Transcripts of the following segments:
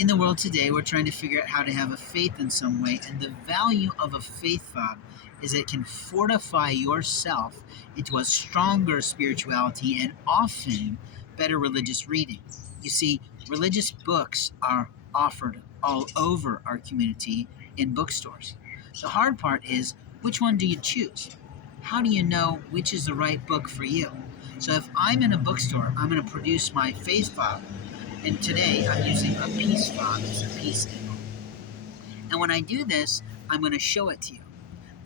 In the world today, we're trying to figure out how to have a faith in some way, and the value of a faith fob is it can fortify yourself into a stronger spirituality and often better religious reading. You see, religious books are offered all over our community in bookstores. The hard part is, which one do you choose? How do you know which is the right book for you? So if I'm in a bookstore, I'm going to produce my faith fob, and today I'm using a peace fob. It's a peace eagle. And when I do this, I'm going to show it to you.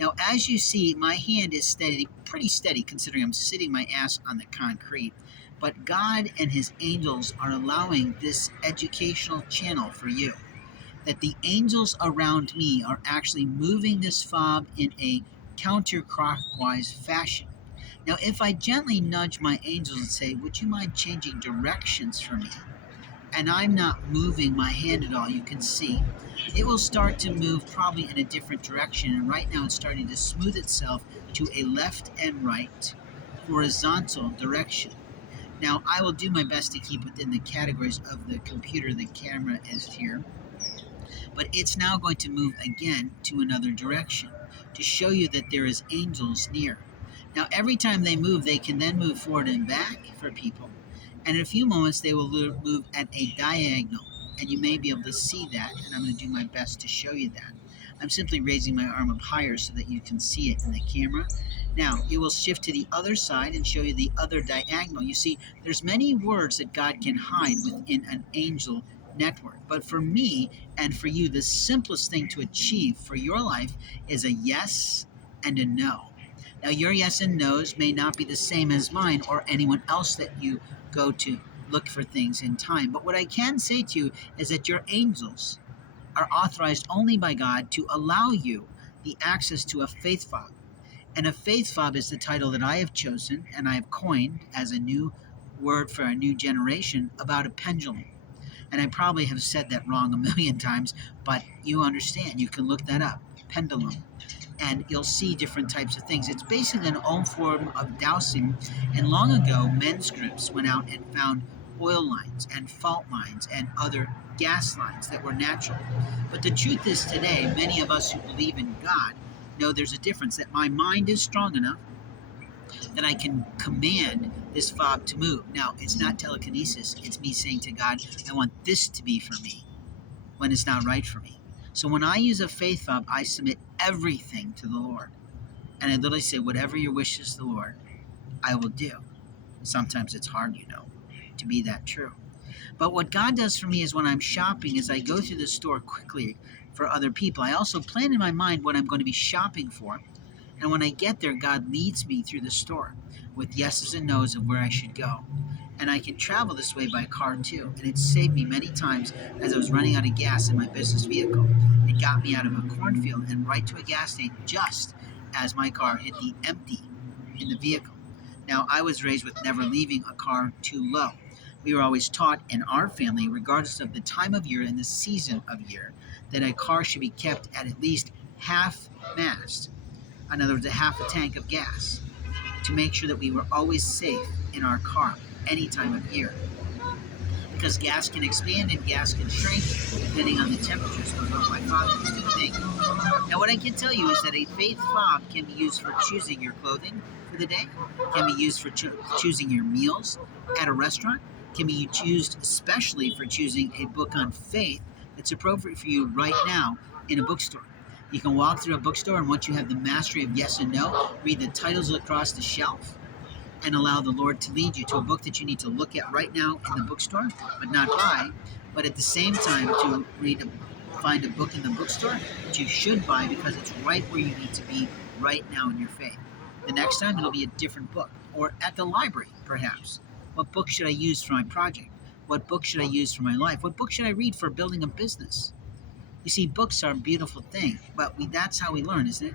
Now, as you see, my hand is steady, pretty steady, considering I'm sitting my ass on the concrete. But God and his angels are allowing this educational channel for you. That the angels around me are actually moving this fob in a counterclockwise fashion. Now, if I gently nudge my angels and say, would you mind changing directions for me? And I'm not moving my hand at all, you can see, it will start to move probably in a different direction. And right now it's starting to smooth itself to a left and right horizontal direction. Now, I will do my best to keep within the categories of the computer. The camera is here. But it's now going to move again to another direction to show you that there is angels near. Now, every time they move, they can then move forward and back for people. And in a few moments, they will move at a diagonal. And you may be able to see that, and I'm going to do my best to show you that. I'm simply raising my arm up higher so that you can see it in the camera. Now, it will shift to the other side and show you the other diagonal. You see, there's many words that God can hide within an angel network. But for me and for you, the simplest thing to achieve for your life is a yes and a no. Now, your yes and no's may not be the same as mine or anyone else that you go to look for things in time. But what I can say to you is that your angels are authorized only by God to allow you the access to a faith fob. And a faith fob is the title that I have chosen and I have coined as a new word for a new generation about a pendulum. And I probably have said that wrong a million times, but you understand. You can look that up, pendulum, and you'll see different types of things. It's basically an old form of dowsing, and long ago, men's groups went out and found oil lines and fault lines and other gas lines that were natural. But the truth is today, many of us who believe in God know there's a difference, that my mind is strong enough that I can command this fob to move. Now, it's not telekinesis. It's me saying to God, I want this to be for me when it's not right for me. So when I use a faith fob, I submit everything to the Lord. And I literally say, whatever your wish is, the Lord, I will do. Sometimes it's hard, to be that true. But what God does for me is when I'm shopping, is I go through the store quickly for other people. I also plan in my mind what I'm going to be shopping for. And when I get there, God leads me through the store with yeses and nos of where I should go. And I can travel this way by car too. And it saved me many times as I was running out of gas in my business vehicle. It got me out of a cornfield and right to a gas station just as my car hit the empty in the vehicle. Now, I was raised with never leaving a car too low. We were always taught in our family, regardless of the time of year and the season of year, that a car should be kept at least half mast. In other words, a half a tank of gas, to make sure that we were always safe in our car any time of year. Because gas can expand and gas can shrink depending on the temperatures, was what my father used to think. Now, what I can tell you is that a faith fob can be used for choosing your clothing for the day, can be used for choosing your meals at a restaurant, can be used especially for choosing a book on faith that's appropriate for you right now in a bookstore. You can walk through a bookstore, and once you have the mastery of yes and no, read the titles across the shelf and allow the Lord to lead you to a book that you need to look at right now in the bookstore, but not buy, but at the same time to find a book in the bookstore that you should buy because it's right where you need to be right now in your faith. The next time it'll be a different book, or at the library, perhaps. What book should I use for my project? What book should I use for my life? What book should I read for building a business? You see, books are a beautiful thing, but that's how we learn, isn't it?